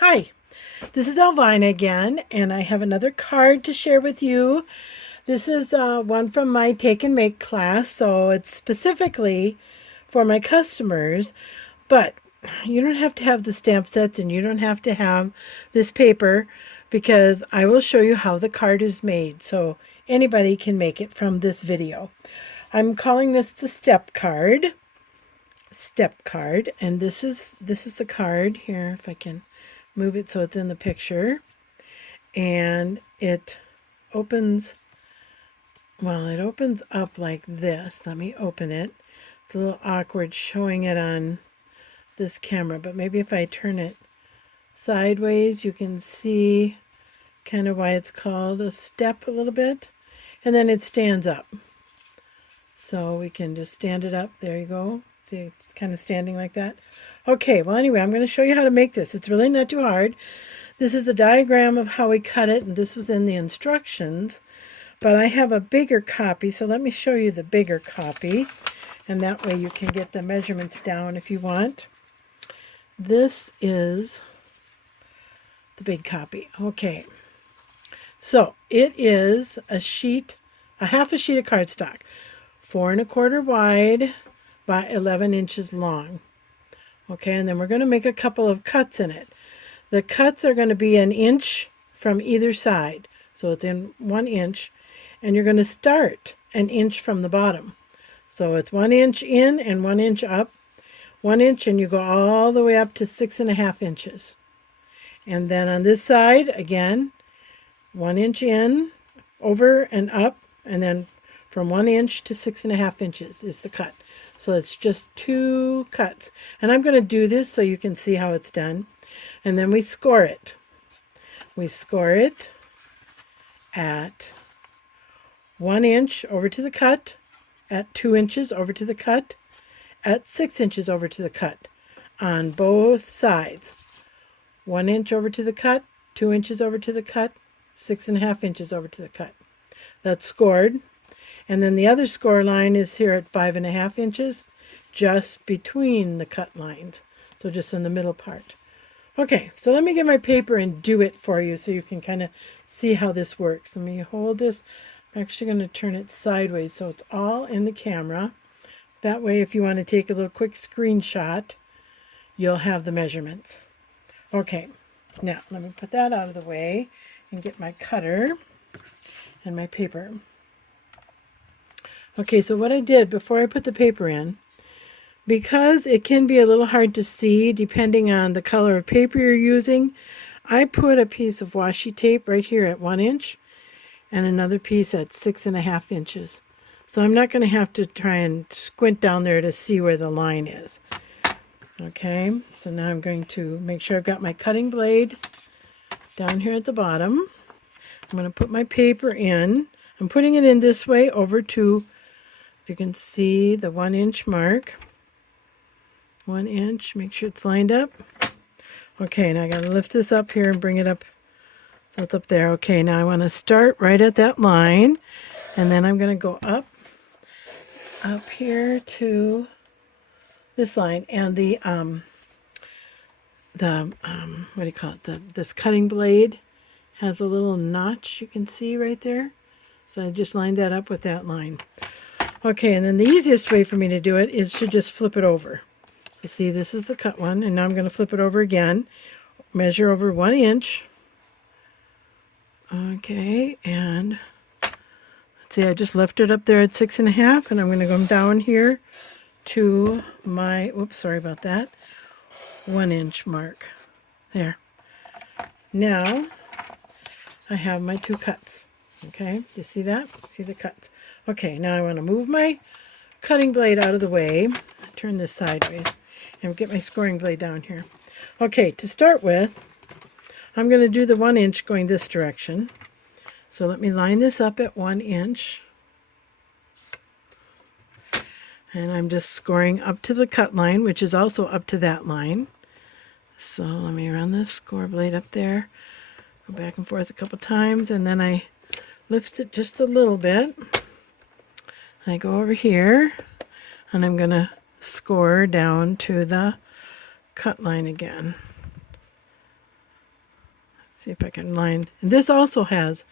Hi, this is Elvina again, and I have another card to share with you. This is one from my Take and Make class, so it's specifically for my customers, but you don't have to have the stamp sets and you don't have to have this paper because I will show you how the card is made, so anybody can make it from this video. I'm calling this the step card. And this is the card here, if I can move it so it's in the picture. And it opens, it opens up like this. Let me open it. It's a little awkward showing it on this camera, but maybe if I turn it sideways, you can see kind of why it's called a step a little bit. And then it stands up. So we can just stand it up. There you go. See, it's kind of standing like that. Okay, well, anyway, I'm going to show you how to make this. It's really not too hard. This is a diagram of how we cut it, and this was in the instructions. But I have a bigger copy, so let me show you the bigger copy. And that way you can get the measurements down if you want. This is the big copy. Okay. So it is a half a sheet of cardstock, 4 1/4 wide by 11 inches long. Okay, and then we're going to make a couple of cuts in it. The cuts are going to be 1 inch from either side. So it's in 1 inch, and you're going to start 1 inch from the bottom. So it's 1 inch in and 1 inch up, 1 inch, and you go all the way up to 6.5 inches. And then on this side, again, 1 inch in, over and up, and then from 1 inch to 6.5 inches is the cut. So it's just 2 cuts. And I'm going to do this so you can see how it's done. And then we score it. We score it at 1 inch over to the cut, at 2 inches over to the cut, at 6 inches over to the cut on both sides. 1 inch over to the cut, 2 inches over to the cut, 6.5 inches over to the cut. That's scored. And then the other score line is here at 5.5 inches, just between the cut lines. So just in the middle part. Okay, so let me get my paper and do it for you so you can kind of see how this works. Let me hold this. I'm actually going to turn it sideways so it's all in the camera. That way, if you want to take a little quick screenshot, you'll have the measurements. Okay, now let me put that out of the way and get my cutter and my paper. Okay, so what I did before I put the paper in, because it can be a little hard to see depending on the color of paper you're using, I put a piece of washi tape right here at 1 inch and another piece at 6.5 inches. So I'm not going to have to try and squint down there to see where the line is. Okay, so now I'm going to make sure I've got my cutting blade down here at the bottom. I'm going to put my paper in. I'm putting it in this way over to, if you can see, the 1 inch mark. 1 inch, make sure it's lined up. Okay, now I got to lift this up here and bring it up so it's up there. Okay, now I want to start right at that line, and then I'm going to go up here to this line, and the what do you call it? This cutting blade has a little notch you can see right there. So I just lined that up with that line. Okay, and then the easiest way for me to do it is to just flip it over. You see, this is the cut one, and now I'm going to flip it over again. Measure over 1 inch. Okay, and let's see, I just left it up there at 6.5, and I'm going to go down here to my, oops, sorry about that, 1 inch mark. There. Now, I have my 2 cuts. Okay, you see that? See the cuts. Okay, now I want to move my cutting blade out of the way. Turn this sideways and get my scoring blade down here. Okay, to start with, I'm going to do the 1 inch going this direction. So let me line this up at 1 inch. And I'm just scoring up to the cut line, which is also up to that line. So let me run the score blade up there. Go back and forth a couple times, and then I lift it just a little bit. I go over here, and I'm going to score down to the cut line again. See if I can line. And this also has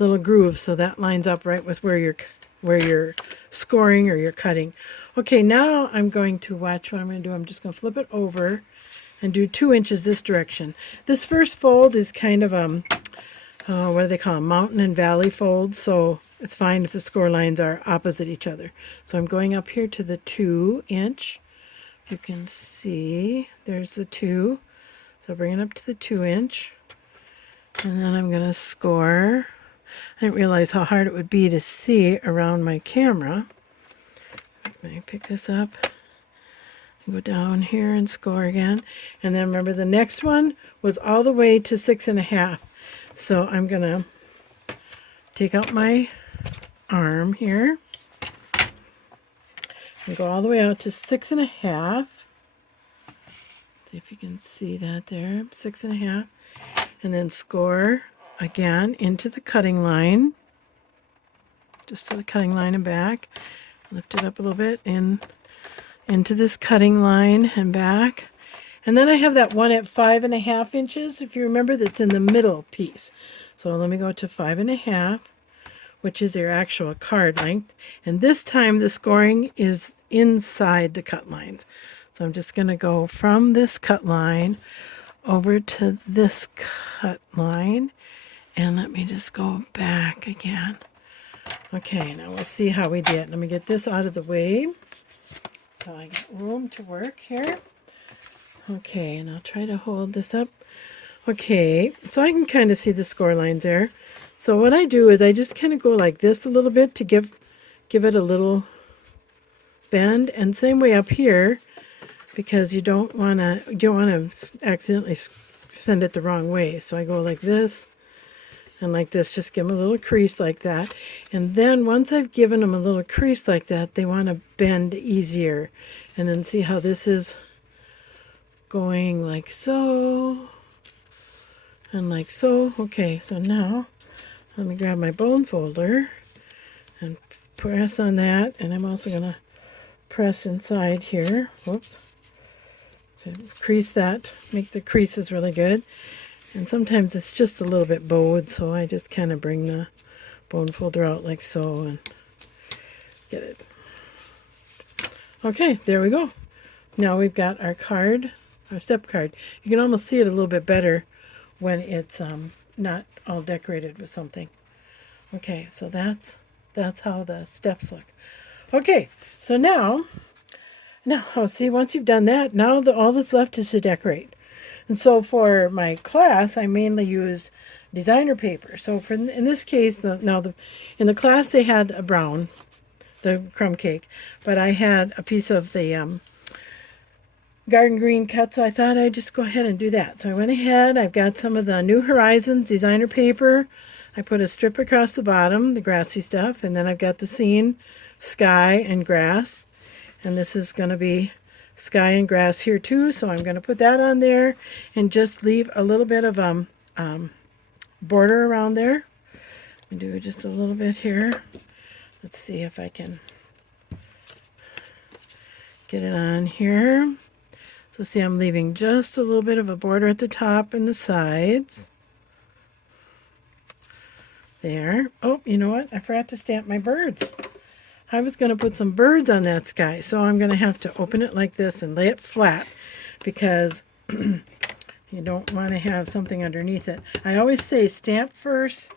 little grooves, so that lines up right with where you're scoring or you're cutting. Okay, now I'm going to watch what I'm going to do. I'm just going to flip it over and do 2 inches this direction. This first fold is kind of what do they call them? Mountain and valley folds, so it's fine if the score lines are opposite each other. So I'm going up here to the 2 inch. If you can see, there's the 2. So bring it up to the 2 inch. And then I'm going to score. I didn't realize how hard it would be to see around my camera. Let me pick this up. Go down here and score again. And then remember the next one was all the way to 6.5. So I'm going to take out my arm here and go all the way out to 6.5. See if you can see that there, 6.5. And then score again into the cutting line, just to the cutting line and back. Lift it up a little bit and into this cutting line and back. And then I have that one at 5.5 inches, if you remember, that's in the middle piece. So let me go to 5.5, which is your actual card length. And this time the scoring is inside the cut lines. So I'm just going to go from this cut line over to this cut line. And let me just go back again. Okay, now we'll see how we did. Let me get this out of the way so I get room to work here. Okay, and I'll try to hold this up. Okay, so I can kind of see the score lines there. So what I do is I just kind of go like this a little bit to give it a little bend, and same way up here, because you don't want to accidentally send it the wrong way. So I go like this and like this, just give them a little crease like that. And then once I've given them a little crease like that, they want to bend easier. And then see how this is going like so and like so. Okay, so now let me grab my bone folder and press on that, and I'm also going to press inside here. Whoops. To crease that, make the creases really good. And sometimes it's just a little bit bowed, so I just kind of bring the bone folder out like so and get it. Okay, there we go. Now we've got our card, our step card. You can almost see it a little bit better when it's not all decorated with something. Okay, so that's how the steps look. Okay, so now, see, once you've done that, now all that's left is to decorate. And so for my class, I mainly used designer paper. So in this case, in the class they had a brown, the crumb cake, but I had a piece of the garden green cut, so I thought I'd just go ahead and do that. So I went ahead, I've got some of the New Horizons designer paper. I put a strip across the bottom, the grassy stuff, and then I've got the scene, sky and grass. And this is going to be sky and grass here too, so I'm going to put that on there and just leave a little bit of border around there. I'm going to do just a little bit here. Let's see if I can get it on here. So see, I'm leaving just a little bit of a border at the top and the sides. There. Oh, you know what? I forgot to stamp my birds. I was going to put some birds on that sky, so I'm going to have to open it like this and lay it flat because you don't want to have something underneath it. I always say stamp first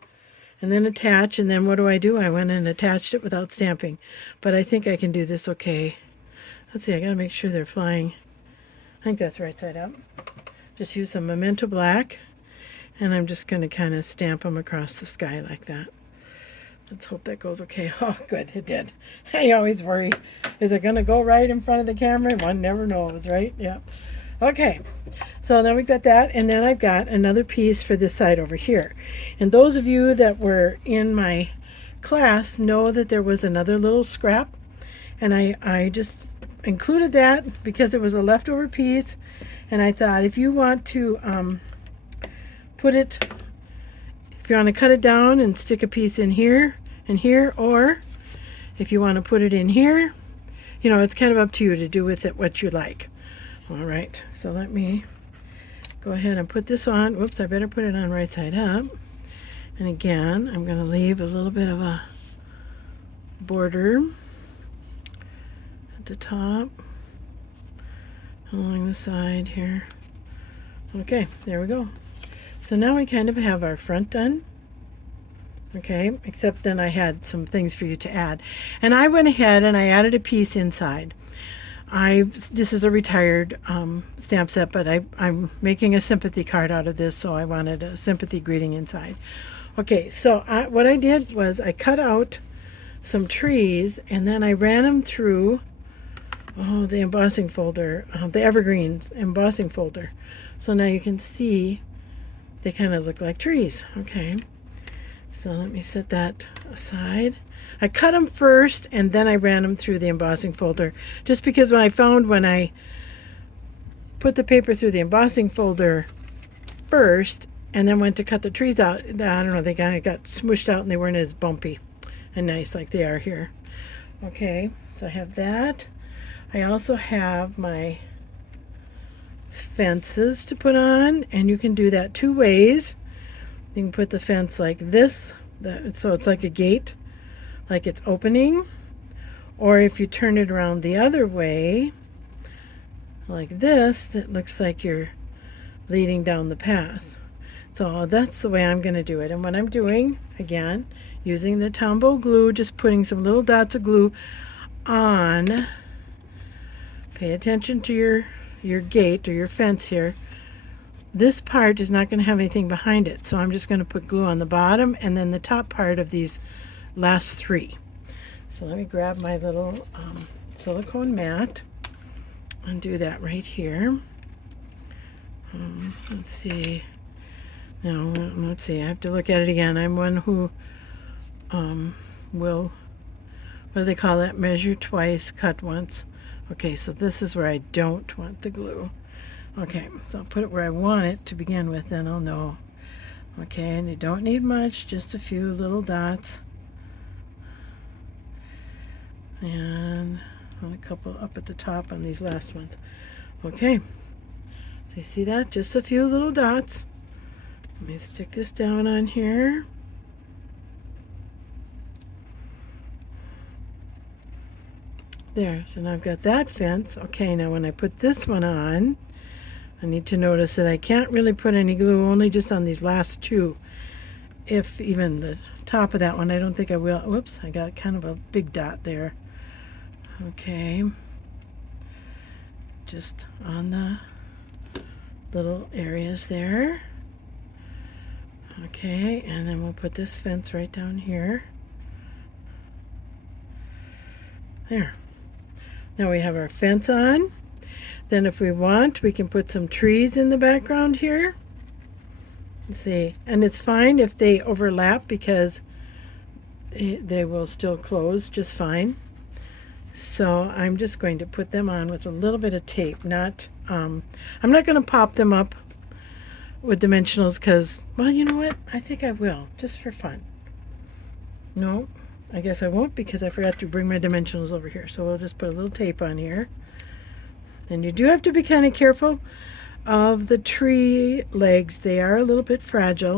and then attach, and then what do? I went and attached it without stamping, but I think I can do this okay. Let's see, I got to make sure they're flying. I think that's right side up. Just use some Memento Black, and I'm just going to kind of stamp them across the sky like that. Let's hope that goes okay. Oh, good, it did. I always worry, is it going to go right in front of the camera? One never knows, right? Yeah. Okay, so now we've got that, and then I've got another piece for this side over here. And those of you that were in my class know that there was another little scrap, and I just included that because it was a leftover piece, and I thought if you want to if you want to cut it down and stick a piece in here and here, or if you want to put it in here, it's kind of up to you to do with it what you like. All right, so let me go ahead and put this on. Whoops, I better put it on right side up. And again, I'm going to leave a little bit of a border at the top along the side here. Okay, there we go. So now we kind of have our front done. Okay, except then I had some things for you to add. And I went ahead and I added a piece inside. This is a retired stamp set, but I'm making a sympathy card out of this, so I wanted a sympathy greeting inside. Okay, so what I did was I cut out some trees and then I ran them through the embossing folder, the evergreens embossing folder. So now you can see they kind of look like trees. Okay, so let me set that aside. I cut them first and then I ran them through the embossing folder, just because when I put the paper through the embossing folder first and then went to cut the trees out, I don't know, they kind of got smooshed out and they weren't as bumpy and nice like they are here. Okay, so I have that. I also have my fences to put on, and you can do that two ways. You can put the fence like this, so it's like a gate, like it's opening, or if you turn it around the other way like this, it looks like you're leading down the path. So that's the way I'm going to do it. And what I'm doing, again, using the Tombow glue, just putting some little dots of glue on. Pay attention to your gate or your fence here. This part is not going to have anything behind it, so I'm just going to put glue on the bottom and then the top part of these last three. So let me grab my little silicone mat and do that right here. Let's see. No, let's see. I have to look at it again. I'm one who will, what do they call that? Measure twice, cut once. Okay, so this is where I don't want the glue. Okay, so I'll put it where I want it to begin with, then I'll know. Okay, and you don't need much, just a few little dots. And a couple up at the top on these last ones. Okay, so you see that? Just a few little dots. Let me stick this down on here. There, so now I've got that fence. Okay, now when I put this one on, I need to notice that I can't really put any glue, only just on these last two. If even the top of that one, I don't think I will. Whoops, I got kind of a big dot there. Okay, just on the little areas there. Okay, and then we'll put this fence right down here. There. Now we have our fence on. Then if we want, we can put some trees in the background here. Let's see, and it's fine if they overlap because they will still close just fine. So I'm just going to put them on with a little bit of tape. I'm not going to pop them up with dimensionals because, well, you know what? I think I will, just for fun. No, I guess I won't because I forgot to bring my dimensionals over here. So we'll just put a little tape on here. And you do have to be kind of careful of the tree legs. They are a little bit fragile.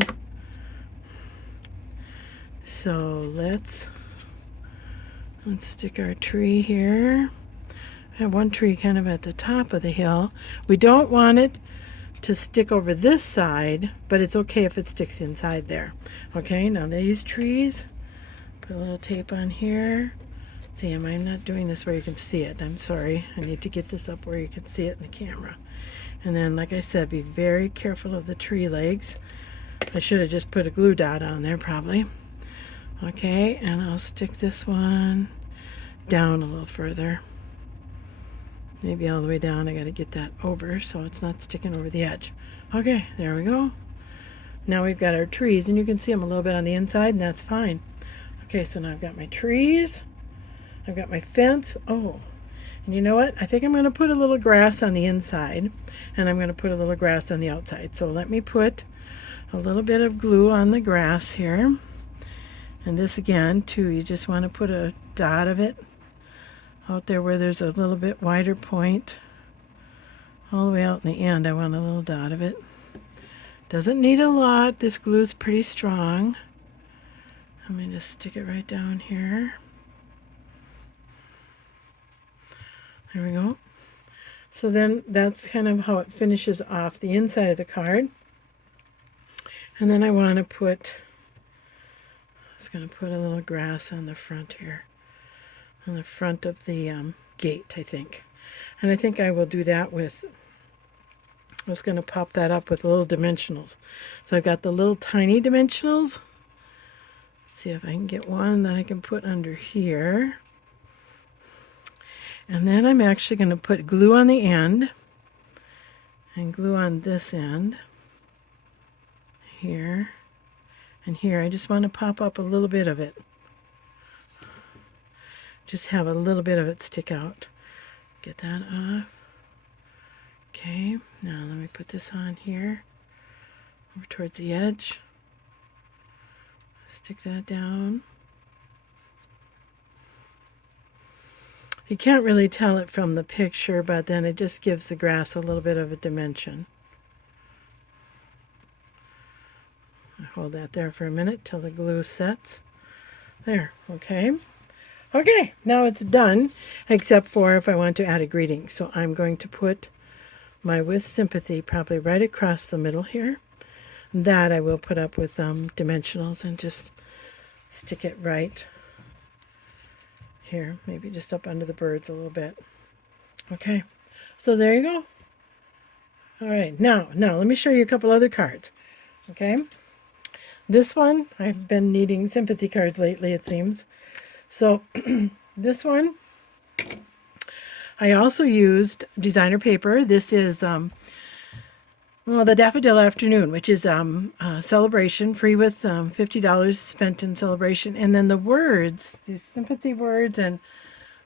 So let's stick our tree here. I have one tree kind of at the top of the hill. We don't want it to stick over this side, but it's okay if it sticks inside there. Okay, now these trees, put a little tape on here. See, I'm not doing this where you can see it. I'm sorry. I need to get this up where you can see it in the camera. And then, like I said, be very careful of the tree legs. I should have just put a glue dot on there probably. Okay, and I'll stick this one down a little further. Maybe all the way down. I got to get that over so it's not sticking over the edge. Okay, there we go. Now we've got our trees, and you can see them a little bit on the inside, and that's fine. Okay, so now I've got my trees. I've got my fence. Oh, and you know what? I think I'm going to put a little grass on the inside, and I'm going to put a little grass on the outside. So let me put a little bit of glue on the grass here. And this again, too, you just want to put a dot of it out there where there's a little bit wider point. All the way out in the end, I want a little dot of it. Doesn't need a lot. This glue is pretty strong. Let me just stick it right down here. There we go. So then that's kind of how it finishes off the inside of the card. And then I want to put, I was going to put a little grass on the front here, on the front of the gate, I think. And I think I will do that with, I was going to pop that up with little dimensionals. So I've got the little tiny dimensionals. Let's see if I can get one that I can put under here. And then I'm actually going to put glue on the end and glue on this end here and here. I just want to pop up a little bit of it. Just have a little bit of it stick out. Get that off. Okay, now let me put this on here over towards the edge. Stick that down. You can't really tell it from the picture, but then it just gives the grass a little bit of a dimension. I hold that there for a minute till the glue sets. There, okay. Okay, now it's done, except for if I want to add a greeting. So I'm going to put my With Sympathy probably right across the middle here. That I will put up with dimensionals and just stick it right here, maybe just up under the birds a little bit. Okay, so there you go. All right, now let me show you a couple other cards. Okay, this one, I've been needing sympathy cards lately, it seems. So this one, I also used designer paper. This is well, the Daffodil Afternoon, which is celebration, free with $50 spent in celebration. And then the words, these sympathy words, and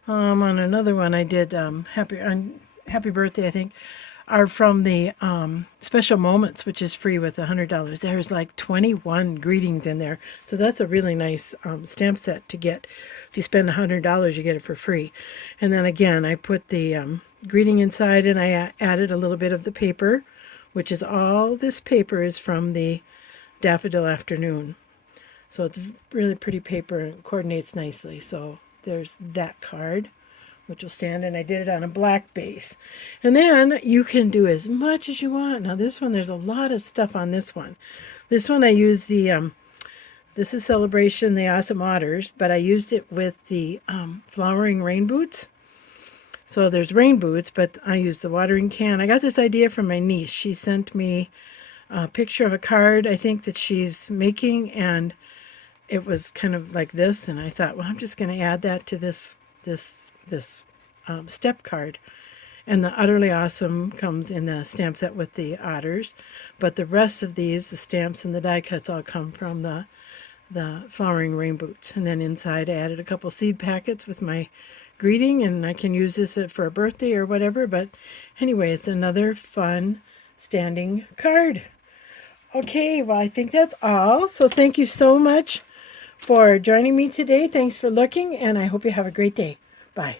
on another one I did happy birthday, I think, are from the special moments, which is free with $100. There's like 21 greetings in there. So that's a really nice stamp set to get. If you spend $100, you get it for free. And then again, I put the greeting inside, and I added a little bit of the paper, which is all this paper is from the Daffodil Afternoon. So it's really pretty paper and coordinates nicely. So there's that card, which will stand, and I did it on a black base. And then you can do as much as you want. Now this one, there's a lot of stuff on this one. This one I used the, this is Celebration, the Awesome Otters, but I used it with the flowering rain boots. So there's rain boots, but I used the watering can. I got this idea from my niece. She sent me a picture of a card, I think, that she's making, and it was kind of like this. And I thought, well, I'm just going to add that to this step card. And the Utterly Awesome comes in the stamp set with the otters, but the rest of these, the stamps and the die cuts, all come from the flowering rain boots. And then inside I added a couple seed packets with my greeting, and I can use this for a birthday or whatever. But anyway, it's another fun standing card. Okay, well, I think that's all. So thank you so much for joining me today. Thanks for looking, and I hope you have a great day. Bye.